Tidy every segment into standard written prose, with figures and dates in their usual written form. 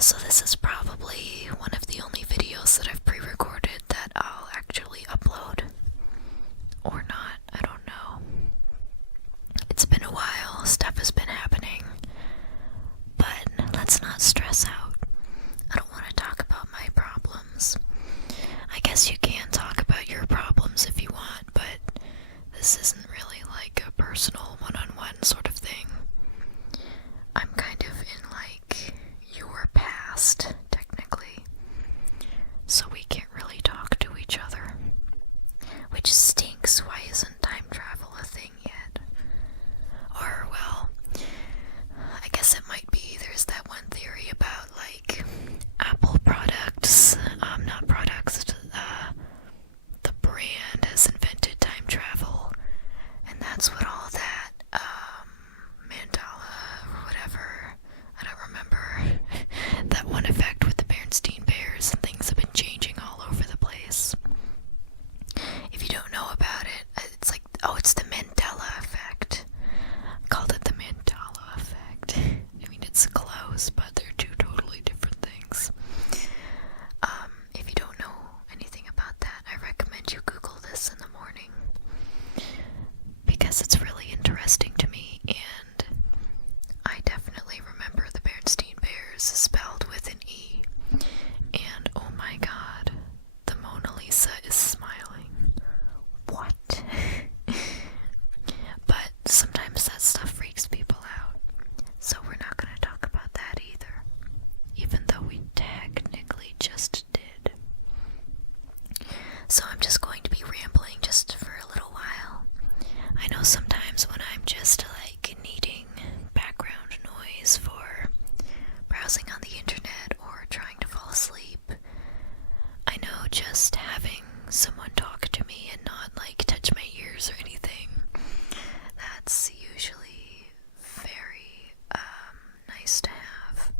So this is probably one of the only videos that I've pre-recorded that I'll actually upload. Or not, I don't know. It's been a while, stuff has been happening. But let's not stress out. I don't want to talk about my problems. I guess you can talk about your problems if you want, but this isn't really like a personal one-on-one sort of thing. I'm kind of in like your past, technically, so we can't really talk to each other. Which stinks. Why isn't time travel a thing yet? Or, well, I guess it might be. There's that one theory about like Apple products, not products, the brand has invented time travel, and that's what all that, mandala, or whatever, I don't remember, that one effect with the Bernstein Bears, and things have been changing all over the place. If you don't know about it, it's like, oh, it's the Mandela effect. I called it the Mandela effect. I mean, it's close, but they're two totally different things. If you don't know anything about that, I recommend you Google this in the morning, because it's really interesting to me, and I definitely remember the Bernstein Bears spelled with an E, and oh my god, the Mona Lisa is smiling. What? But sometimes that stuff freaks people out, so we're not going to talk about that either, even though we technically just did. So I'm just going to be rambling just for a little while. I know sometimes when I'm just like needing background noise for browsing on the internet or trying to fall asleep, I know just having someone talk to me and not like touch my ears or anything, that's usually very nice to have.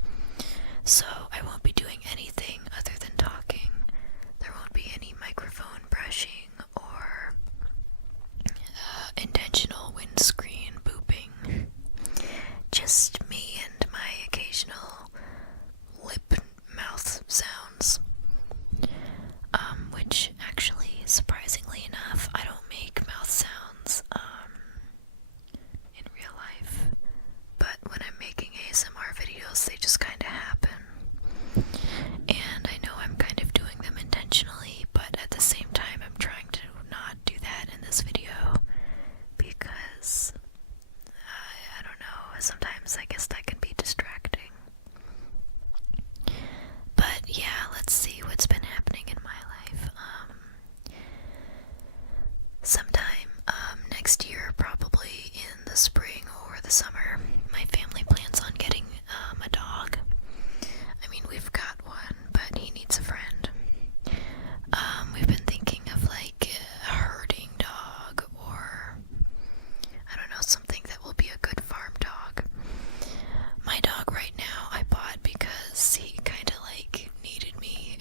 So I won't be doing anything other than talking. There won't be any microphone brushing or intentional windscreen booping. Just me and my occasional lip mouth sounds. Which actually, surprisingly enough, I don't make mouth sounds in real life. But when I'm making ASMR videos, they just kind of happen. And I know I'm kind of doing them intentionally, but at the same time I'm trying to not do that in this video, because I don't know, sometimes I guess that can be distracting. But yeah, let's see what's been happening in my life. Sometime next year, probably in the spring or the summer, my family plans on getting a dog. I mean, we've got one, but he needs a friend. We've been thinking of like a herding dog, or I don't know, something that will be a good farm dog. My dog right now I bought because he kind of like needed me.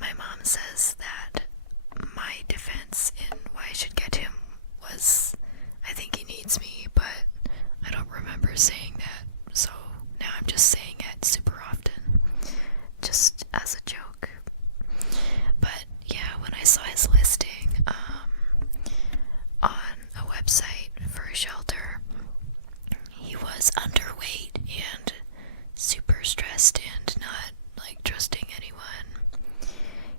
My mom says that my defense in why I should get him was, I think he needs me, but I don't remember saying that, so now I'm just saying it super often, just as a joke. But yeah, when I saw his listing on a website for a shelter, he was underweight and super stressed and not like trusting anyone.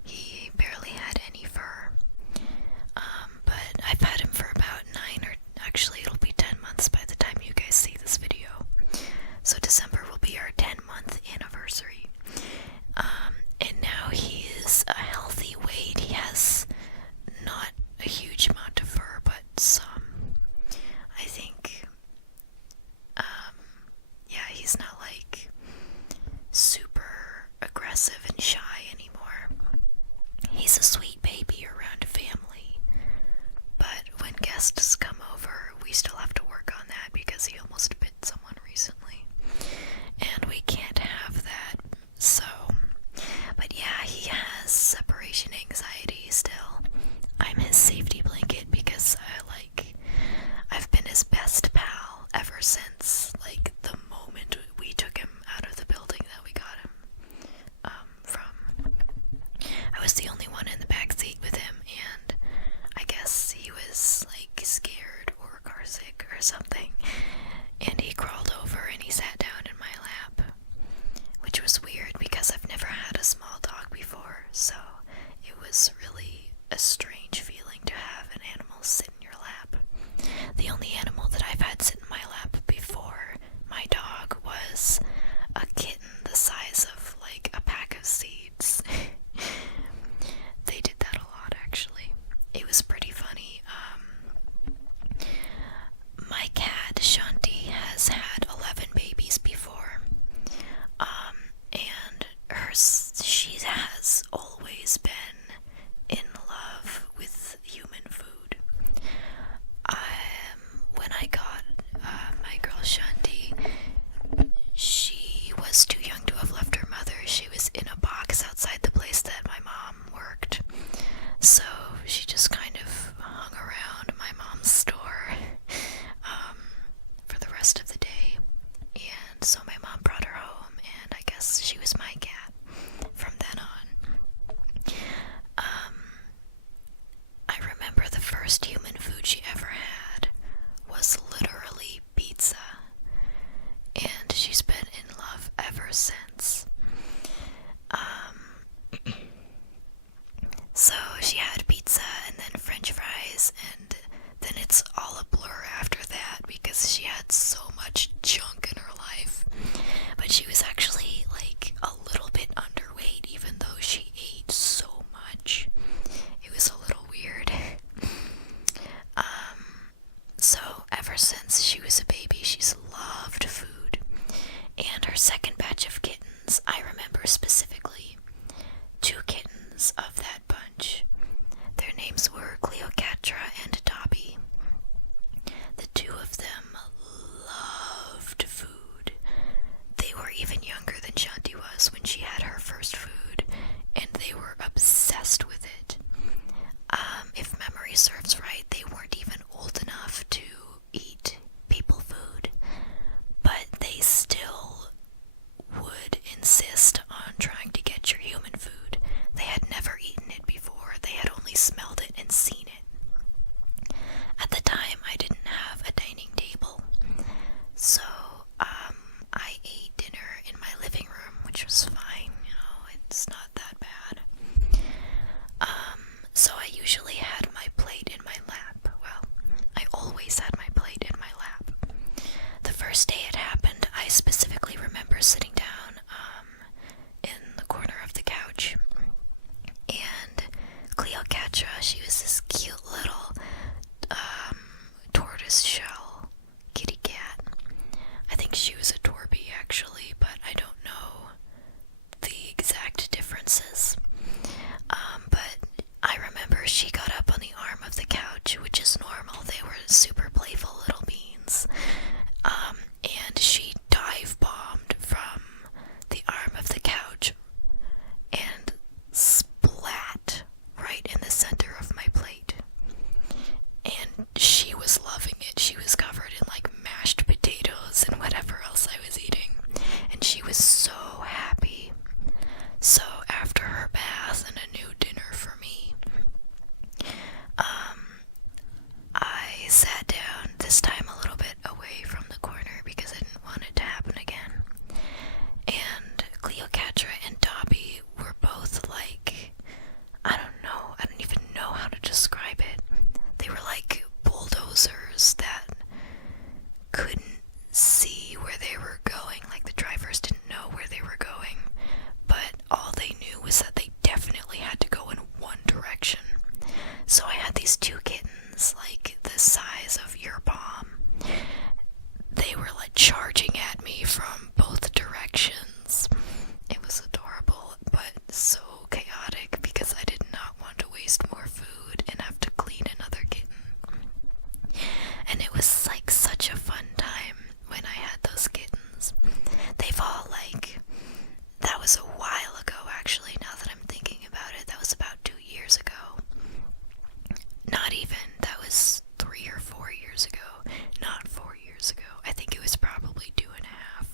He barely had any fur. But I've had him for about 9, or actually it'll be 10 months by the time you guys see this video. So December will be our 10-month anniversary. And now he is a healthy weight. He has not a huge amount of fur, but some. I think, yeah, he's not like super aggressive and shy anymore. He's a sweet baby around family, but when guests come over, we still have to work on that because he almost bit someone recently, and we can't have that. So, but yeah, he has separation anxiety still. I'm his safety blanket because I've been his best pal ever since like the moment we took him out of the building that we Shanti, she was too young to have left her mother. She was in a box outside the place that my mom worked. So she just kind of hung around my mom's store for the rest of the day. And so my mom brought her home, and I guess she was my cat from then on. I remember the first human food she ever had was literally pizza, and she's been in love ever since. So she had pizza and then french fries, and then it's all a blur after that because she had so much junk in her life. But she was actually like a little bit underweight even though she ate so much. It was a little weird. So ever since she was a baby, she's loved food. And her second batch of kittens, I remember specifically 2 kittens of that bunch. Their names were Cleopatra and Dobby. The 2 of them loved food. They were even younger than Shanti was when she had her first food, and they were obsessed with it. If memory serves right, they weren't even old enough to eat people food, but they still would insist on trying to get your human food. They had never eaten it before. They had only smelled it and seen it. At the time, I didn't have a dining table, so I ate dinner in my living room, which was fine. It's not that bad. So I usually had my plate in my lap. Well, I always had my plate in my lap. The first day it happened, I specifically remember sitting down in the corner of the couch, and Cleopatra, she was this cute little tortoise shell kitty cat. I think she was a Torby actually, but I don't know the exact differences. But I remember she got up on the arm of the couch, which is normal. They were super playful little beans. And she dive bombed from the arm of the couch and splat right in the center of my plate. And she was loving it. She was covered in like mashed potatoes and whatever else I was eating. And she was so happy. So after her bath and a new dinner for me, I sat down, this time a little bit away from the corner because I didn't want it to happen again. And Cleopatra and Dobby were both like, I don't even know how to describe it. They were like bulldozers that couldn't see where they were going. Like the drivers didn't know where they were going, but all they knew was that they definitely had to go in one direction. So I had these 2 kittens, like the size of your palm. They were like charging at me from both directions. It was adorable, but so chaotic because I did not want to waste more food and have to clean another kitten. And it was like such a fun time when I had those kittens. They've all that was a while ago actually, now that I'm thinking about it. That was about 2 years ago. Not even, that was 3 or 4 years ago. Not 4 years ago. I think it was probably 2.5.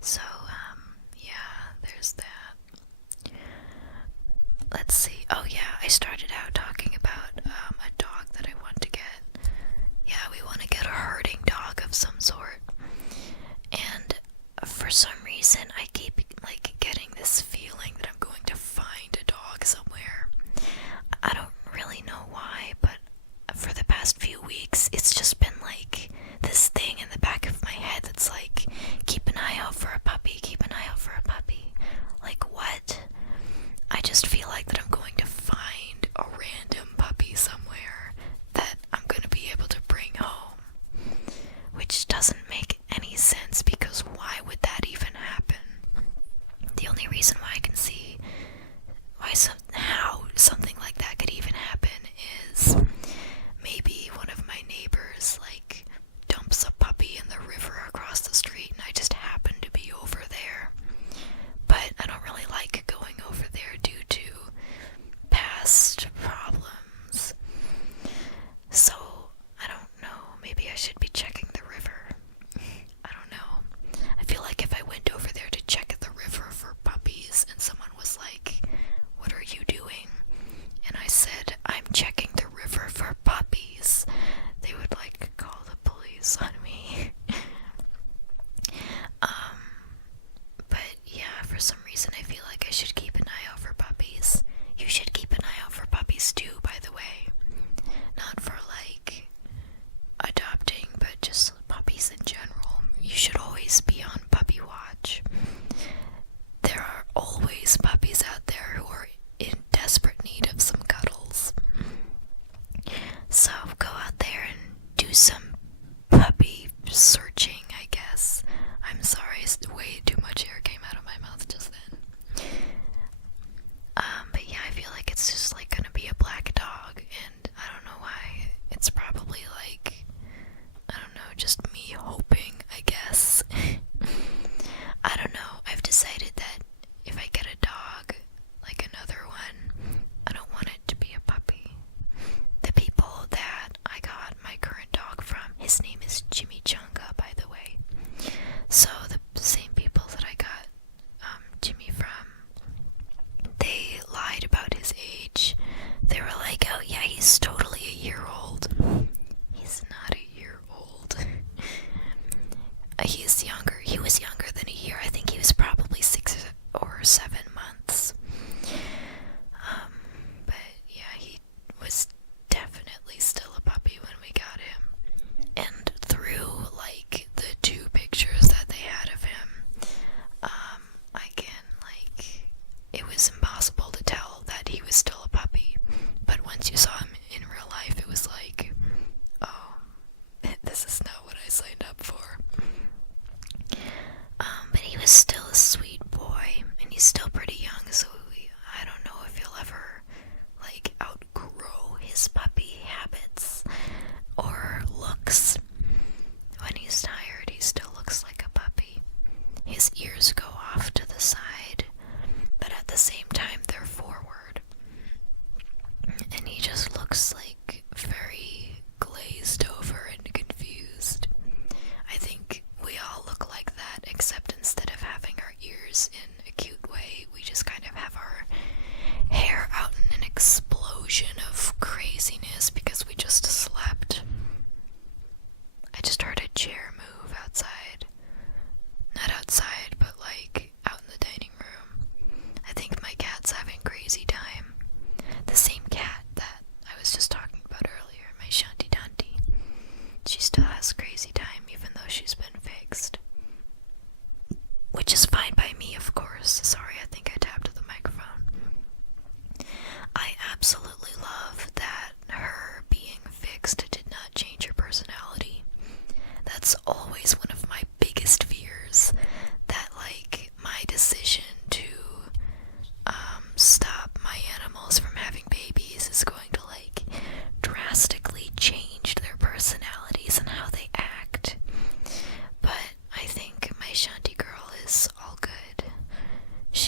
So, yeah, there's that. Let's see. Oh, yeah, I started out talking about a dog that I want to get. Yeah, we want to get a herding dog of some sort. And for some reason, I keep, like, getting this feeling that I'm going to find a dog somewhere. I don't really know why, but for the past few weeks, it's just been like this thing in the back of my head that's like, keep an eye out for a puppy, keep an eye out for a puppy. Like, what? I just feel like that I'm going to find a random puppy somewhere that I'm going to be able to bring home, which doesn't make any sense, because why would that even happen? The only reason why I can see how something like that could even happen is maybe one of my neighbors, like, dumps a puppy in the river across the street and I just happen to be over there. But I don't really like going over there due to past problems. So, I don't know, maybe I should be checking the river. I don't know. I feel like if I went over there to check the river for puppies and someone was like, "What are you doing?" and I said, "I'm checking the river for puppies," they would like call the police on me. But yeah, for some reason I feel like I should keep an eye out for puppies. You should keep an eye out for puppies too, by the way. Not for like adopting, but just puppies in general. You should always be on puppy watch. There are always puppies out there who are in desperate need of some cuddles. So go out there and do some puppy searching, I guess. I'm sorry, way too much air came out of my mouth just then. But yeah, I feel like it's just like gonna be a black dog, and I don't know why. It's probably like, I don't know, just me hoping, I guess. I don't know. I've decided that if I get a dog, like another one, I don't want it to be a puppy. The people that I got my current dog from, his name is Jimmy Chunga, by the way. So the same people that I got Jimmy from, they lied about his age. They were like, "Oh yeah, he's totally a year old." He's not a year old. He's younger. He was younger than a year. I think he was probably 6 or 7 months. But yeah, he was definitely still a puppy when we got him. And through like the 2 pictures that they had of him, I can like, it was impossible to tell that he was still a puppy. But once you saw him in real life, it was like, oh, this is not what I signed up for. But he was still a sweet boy, and he's still pretty young, so I don't know if he'll ever like outgrow his puppy habits or looks. When he's tired, he still looks like a puppy. His ears go off to the side, but at the same time they're forward. And he just looks like very glazed over and confused. I think we all look like that, except instead of having our ears in a cute way, we just kind of have our hair out in an explosion of craziness because we just slept. I just heard a chair move outside. Not outside, but like out in the dining room. I think my cat's having crazy time. The same cat that I was just talking about earlier, my Shanti Danti. She still has crazy time even though she's been fixed. Which is fine by me, of course. Sorry, I think I tapped the microphone. I absolutely love that her being fixed did not change her personality. That's always one of my biggest fears, that like my decision to stop my animals from having babies is going to like drastically change their personalities and how they act. But I think my Shanti girl is all good. She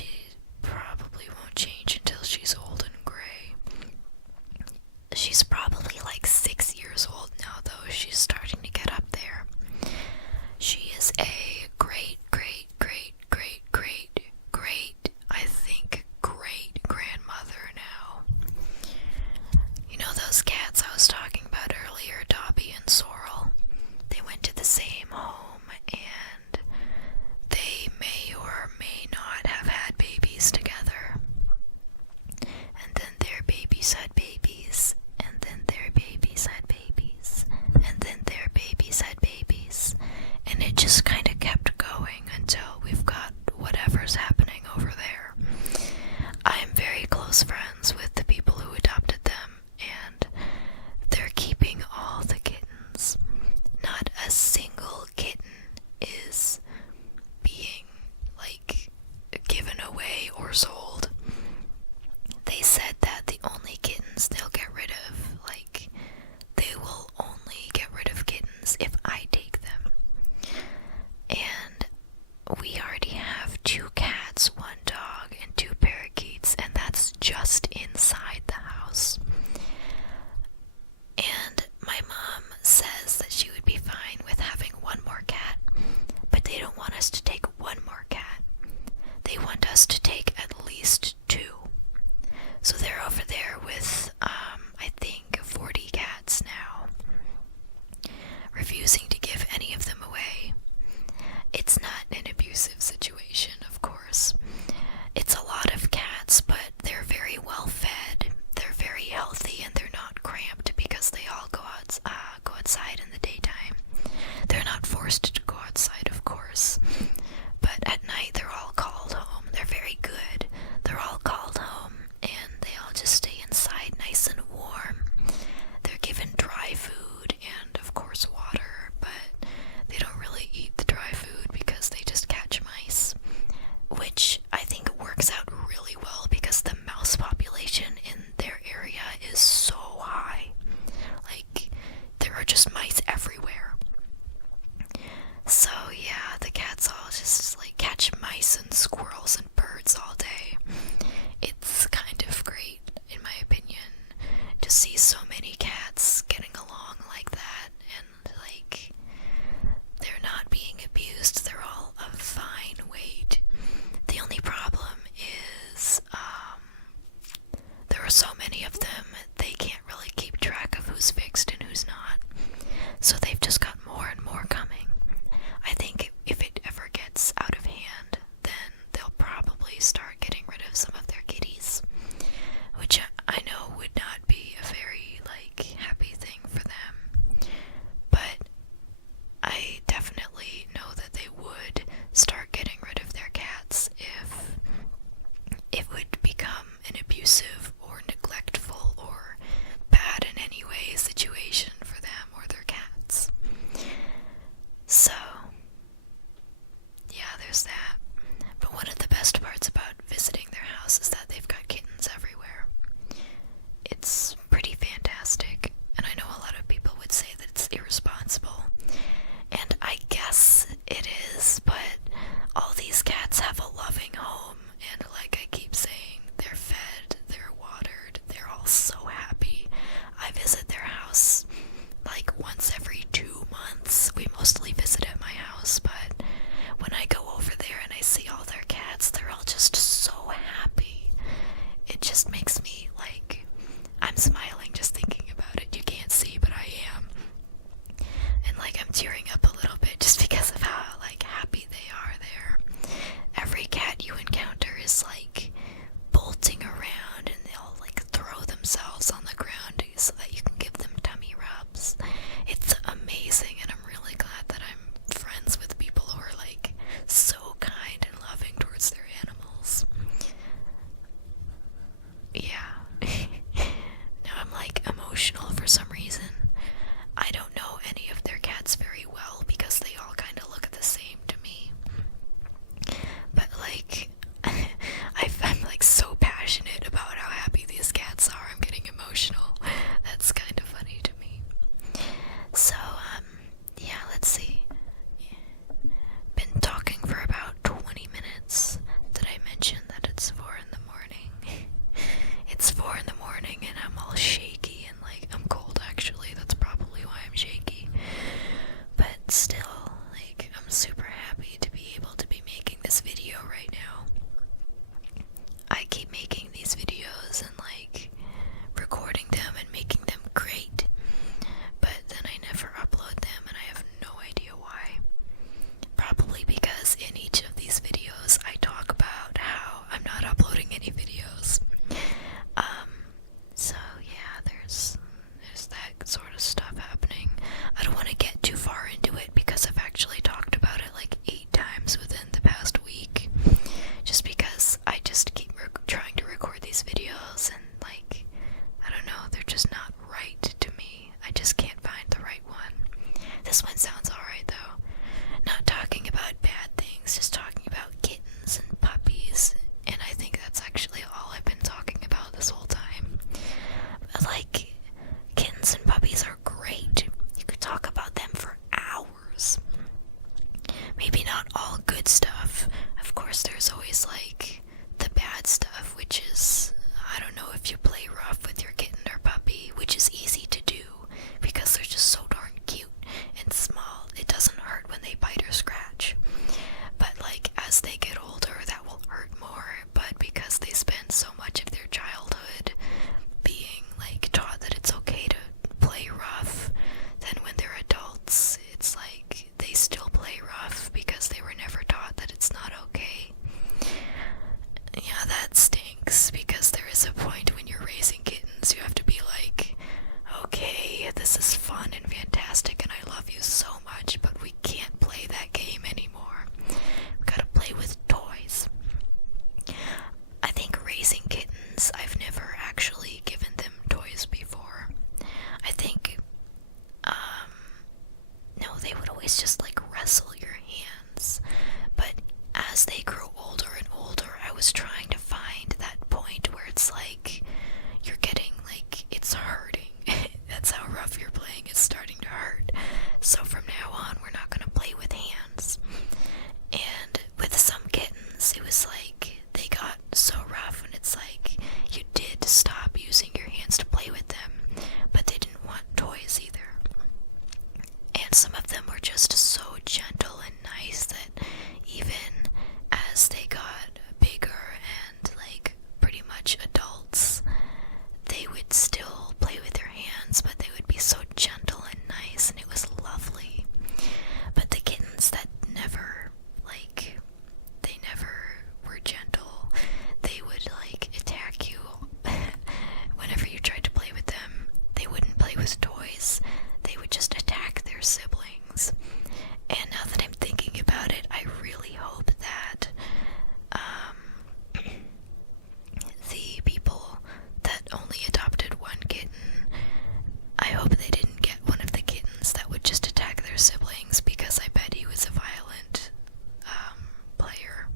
abusive situation, of course. It's a lot of cats, but they're very well fed, they're very healthy, and they're not cramped because they all go outside in the daytime. They're not forced to go outside, of course, but at night they're all called home. They're very good. They're all called home, and they all just stay inside nice and warm. They're given dry food and, of course, water, but they don't really eat the dry food because they just catch mice, which I think works out really well because the mouse population in their area is so high. Like, there are just mice everywhere. So yeah, the cats all just like catch mice and squirrels and birds all day. It's kind of great, in my opinion, to see so many cats getting along like that, and like they're not being abused. They're all of fine weight. The only problem is there are so many of them, they can't really keep track of who's fixed and who's not. So they've just got more and more coming. I think if it ever gets out of hand, then they'll probably start getting rid of some of their kitties, which I know would not be a very, like, happy thing for them. But I definitely know that they would start getting rid of their cats if it would become an abusive or neglectful or bad in any way situation for them or their cats. So, yeah, there's that. But one of the best parts about visiting their house is that they've got kittens everywhere. It's pretty fantastic, and I know a lot of people would say that it's irresponsible, and I guess it is, but all these cats have a loving home, and like I keep saying, they're fed, they're watered, they're all so happy. I visit their house like once every 2 months. We mostly visit at my house, but when I go over there and I see all their cats, they're all just so happy. It just makes me like, I'm smiling just thinking about it. You can't see, but I am. And like I'm tearing up a little bit just because of how like happy they are there. Every cat you encounter is like bolting around, and they'll like throw themselves on the ground so that you can give them tummy rubs. It's amazing, and I'm really glad that I'm friends with people who are like so kind and loving towards their animals. Yeah. Now I'm like emotional for some reason. I don't know any of their cats very well because they all kind of look the same to me. But like, I'm like so passionate about how happy these cats are. I'm getting emotional. That's kind of funny to me. So, yeah, let's see. Been talking for about 20 minutes. Did I mention that it's 4 in the morning? It's 4 in the morning and I'm all shaky and like, I'm cold actually. That's probably why I'm shaky. But still, like, I'm super happy to be able to be making this video right now. I keep making these videos and like recording them and making them great, but then I never upload them and I have no idea why. Probably because in each of these videos I talk about how I'm not uploading any videos. So yeah, there's that sort of stuff happening. I don't want to get too far into it because I've actually talked about it like 8 times within the past week, just because I just keep trying to record these videos and like, I don't know, they're just not right to me. I just can't find the right one. This one sounds alright though. Not talking about bad things, just talking about kittens and puppies, and I think that's actually all I've been talking about this whole time. Like, kittens and puppies are great. You could talk about them for hours. Maybe not all good stuff. Of course, there's always like the bad stuff, which is, I don't know if you play rough with your kitten or puppy, which is easy to do because they're just so darn cute and small. It doesn't hurt when they bite or scratch. But like, as they get older, that will hurt more. But because they spend so much of their childhood being like taught that it's okay to play rough, then when they're adults, it's like they still play rough because they were never taught that it's not so from now on we're not gonna play with hands. And with some kittens, it was like they got so rough, and it's like you did stop using your hands to play with them, but they didn't want toys either. And some of them were just so gentle and nice that even as they got bigger and like pretty much adults, they would still play with their hands, but they would be so gentle and nice, and it was lovely. But the kittens that never, like, they never were gentle, they would like attack you whenever you tried to play with them. They wouldn't play with toys, they would just attack their siblings. And now that I'm thinking about it, I really hope that the people that only adopted one kitten, I hope they didn't get one of the kittens that would just attack their siblings, because I bet he was a violent player.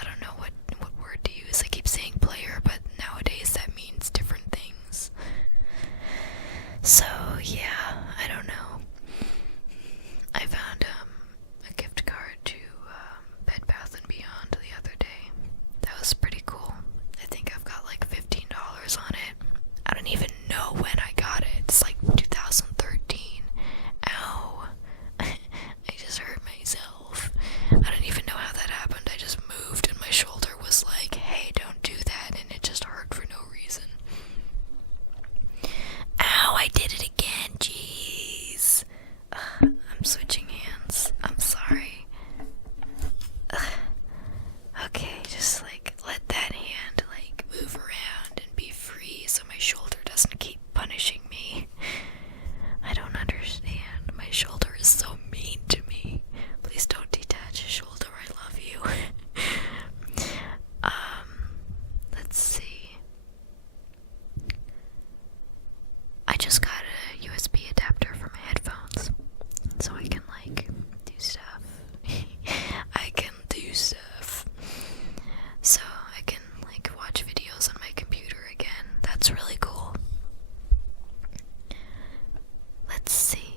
I don't know what word to use. I keep saying player, but nowadays that means different things. So yeah, I don't know. I found a gift card to Bed Bath & Beyond the other day. That was pretty cool. I think I've got like $15 on it. I don't even know when I got it. It's like 2013. Ow. I just hurt myself. I don't even know how that happened. I just moved and my shoulder was like, hey, don't do that, and it just hurt for no reason. Ow, I did it again, jeez. I'm switching hands. I'm sorry. Okay, just like let that hand like move around and be free so my shoulder doesn't keep punishing me. I don't understand. My shoulder is so mean to me. Please don't detach a shoulder. I love you. Let's see. I just got a USB adapter for my headphones, so I can like do stuff. I can do stuff. So I can like watch videos on my computer again. That's really cool. Let's see.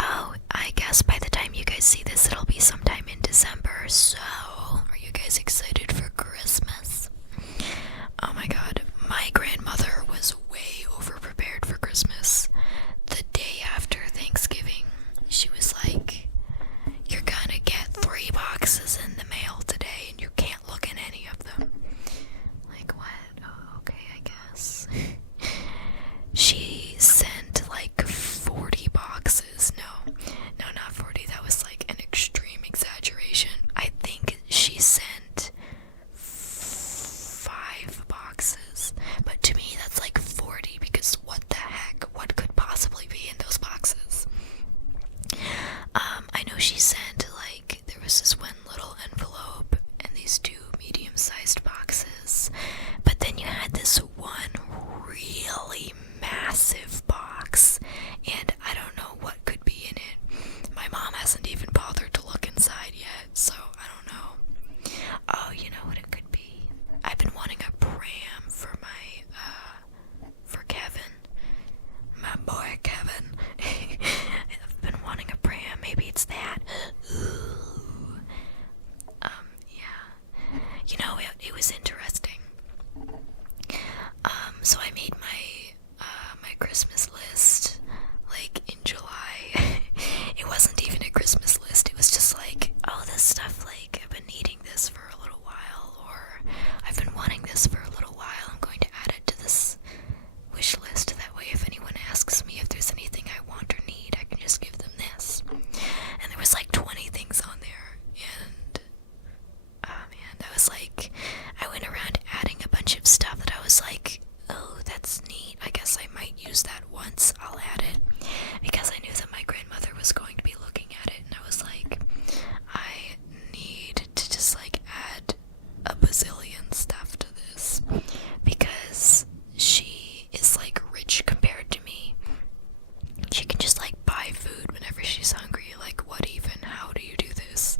Oh, I guess by the time you guys see this, it'll be sometime in December. So, are you guys excited for Christmas? Oh my god, my grandmother was way over-prepared for Christmas. The day after Thanksgiving, she was like, you're gonna get 3 boxes in the mail today, and you can't look in any of them. Like, what? Oh, okay, I guess. She sent like 40 boxes. No, not 40. That was like an extreme exaggeration. I think she sent 5 boxes. But to me, that's like 40, because what the heck? What could possibly be in those boxes? I know she sent like, there was this one little envelope and these 2 medium-sized boxes. But then you had this one really massive box, and I don't know what could be in it. My mom hasn't even bothered to look inside yet, so I don't know. Oh, you know what it could be? I've been wanting a pram for for Kevin. My boy Kevin. I've been wanting a pram. Maybe it's that. Ooh. Yeah. You know, it was interesting. So I made my Christmas list like in July. It wasn't even a Christmas list. It was just like, oh, this stuff, like, I've been needing this for a little while, or I've been wanting this for a little while. I'm going to add it to this wish list. That way, if anyone asks me if there's anything I want or need, I can just give them this. And there was like 20 things on there, and oh man, that was like, I went around adding a bunch of stuff that I was like, oh, that's neat. I guess I might use that once. I'll add it. Because I knew that my grandmother was going to be looking at it, and I was like, I need to just like add a bazillion stuff to this. Because she is like rich compared to me. She can just like buy food whenever she's hungry. Like, what even? How do you do this?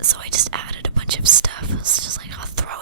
So I just added a bunch of stuff. I was just like, I'll throw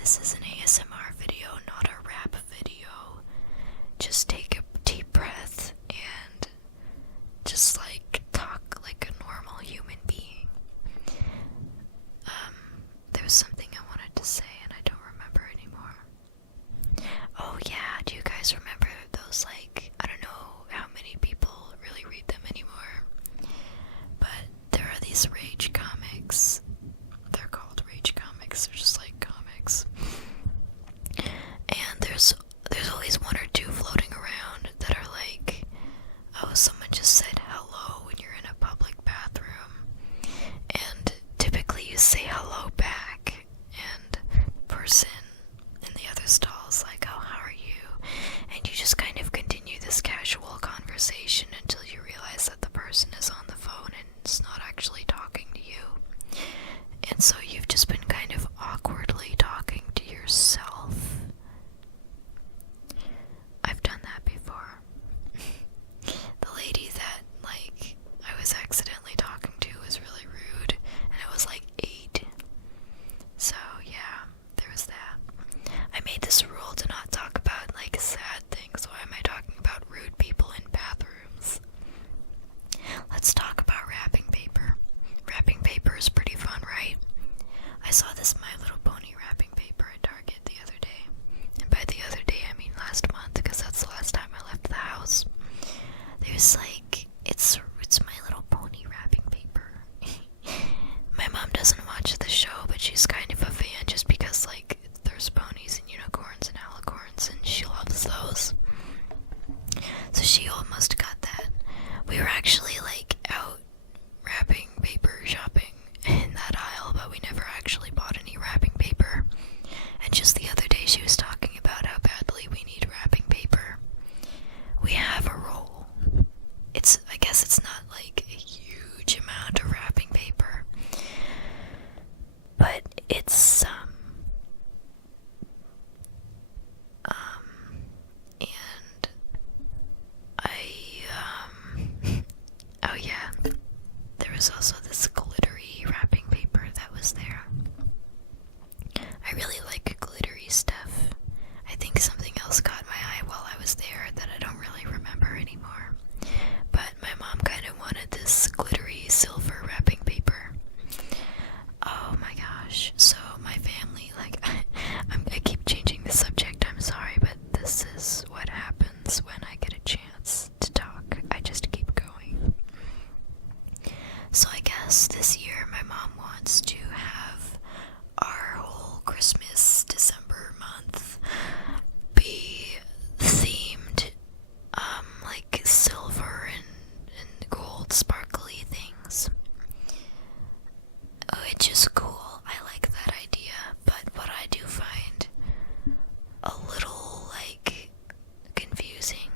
This is an ASMR video, not a rap video. Just take a deep breath and just like talk like a normal human being. There was something I wanted to say and I don't remember anymore. Oh yeah, do you guys remember those, like, I don't know how many people really read them anymore, but there are these rage comics. They're called rage comics, they're just like comics. And there's always one or two floating around that are like, oh, someone just said hello when you're in a public bathroom, and typically you say hello back, and the person in the other stall is like, oh, how are you? And you just kind of continue this casual conversation until you realize that the person is on the phone and is not actually talking to you. And so you've just been kind of awkwardly talking to yourself. I've done that before. The lady that, like, I was accidentally talking to was really rude, and I was like 8. So, yeah, there was that. I made this rule to not talk about, like, sad things. Why am I talking about rude people in bathrooms? Let's talk about wrapping paper. Wrapping paper is pretty fun, right? I saw this My Little Pony wrapping paper at Target the other day. And by the other day, I mean last month, because that's the last time I left the house. There's like, it's My Little Pony wrapping paper. My mom doesn't watch the show, but she's kind of a fan just because, like, there's ponies and unicorns and alicorns, and she loves those. So she almost got that. We were actually, like, out wrapping paper shopping in that aisle, but we never actually bought any wrapping paper. And just the other day she was talking about how badly we need wrapping paper. We have a roll. I guess it's not like a huge amount of wrapping paper, but it's and oh yeah, there was also this glittery wrapping paper that was there. I really like glittery stuff. I think something else caught my eye while I was there that I don't really remember anymore. But my mom kind of wanted this glittery silver wrapping paper. Oh my gosh. So my family, like, I keep changing the subject, I'm sorry, but this is what happens when I get a chance to talk. I just keep going. So I guess this year my mom wants to have our whole Christmas, December month be themed, like silver and gold sparkly things. Which is cool. I like that idea, but what I do find a little, like, confusing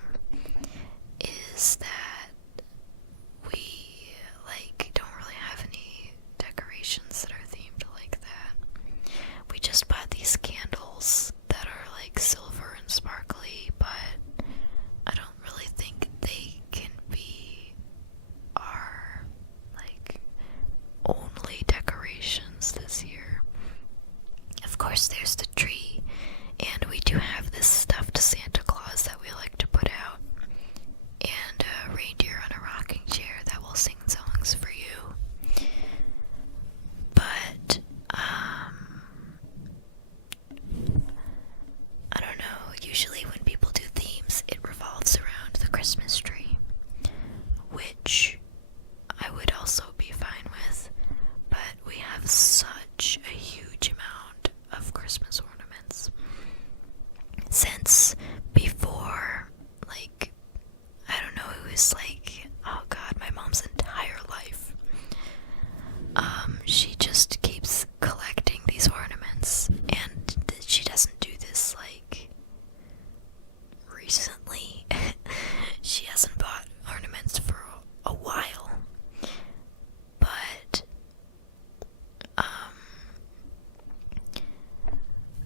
is that we, like, don't really have any decorations that are themed like that. We just bought these candles that are, like, silver and sparkly, but I don't really think they can be our, like, only decorations this year. Of course, there's the tree, and we do have this stuffed Santa Claus that we like to put out, and a reindeer on a rocking chair that will sing songs for you. But, I don't know, usually when people do themes, it revolves around the Christmas tree, which I would also be fine with, but we have such a huge amount of Christmas ornaments. Since before, like, I don't know, it was like, oh god, my mom's entire life. She just keeps collecting these ornaments, and she doesn't do this, like, recently. She hasn't bought ornaments for a while, but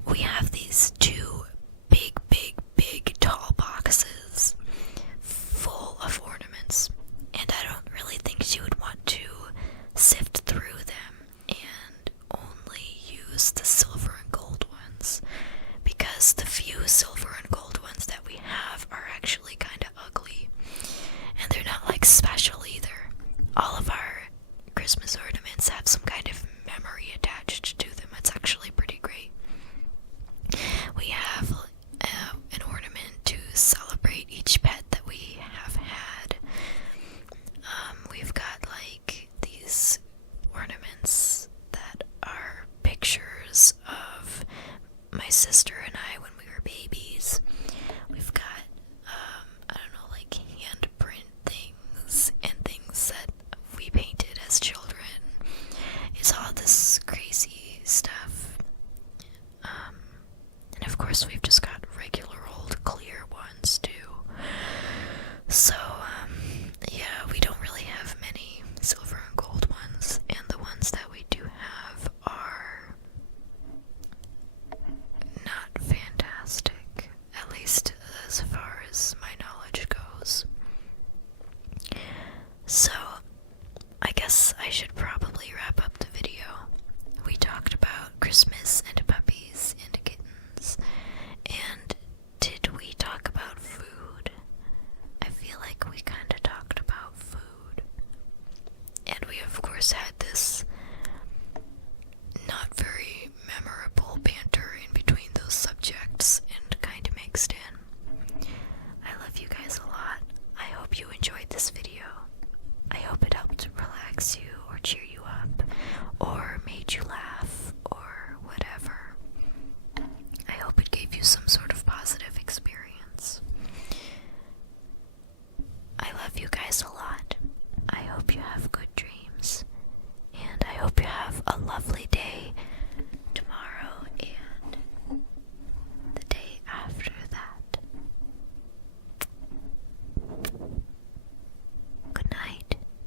we have these two big tall boxes full of ornaments, and I don't really think she would want to sift through them and only use the silver and gold ones. things, because the few silver and gold ones that we have are actually kind of ugly, and they're not like special either. All of our Christmas ornaments have some kind of memory attached to them. It's actually pretty great. We have an ornament to celebrate each pet that we have had. We've got like these ornaments that are pictures of my sister and I when we were babies. We've got, I don't know, like handprint things and things that we painted as children. It's all this crazy stuff. And of course we've just got regular old clear ones too. So, yeah, we don't really have many silver and gold ones, and the ones that we do have are not fantastic, at least as far as my knowledge goes. So, I guess I should probably wrap up the video. We talked about Christmas and puppies and kittens, and did we talk about food? I feel like we kind of talked about food. And we of course had this not very memorable banter in between those subjects and kind of mixed in. I love you guys a lot. I hope you enjoyed this video. I hope it helped relax you or cheer you up or made you laugh or whatever. I hope it gave you some sort of positive experience. I love you guys a lot. I hope you have good dreams. And I hope you have a lovely day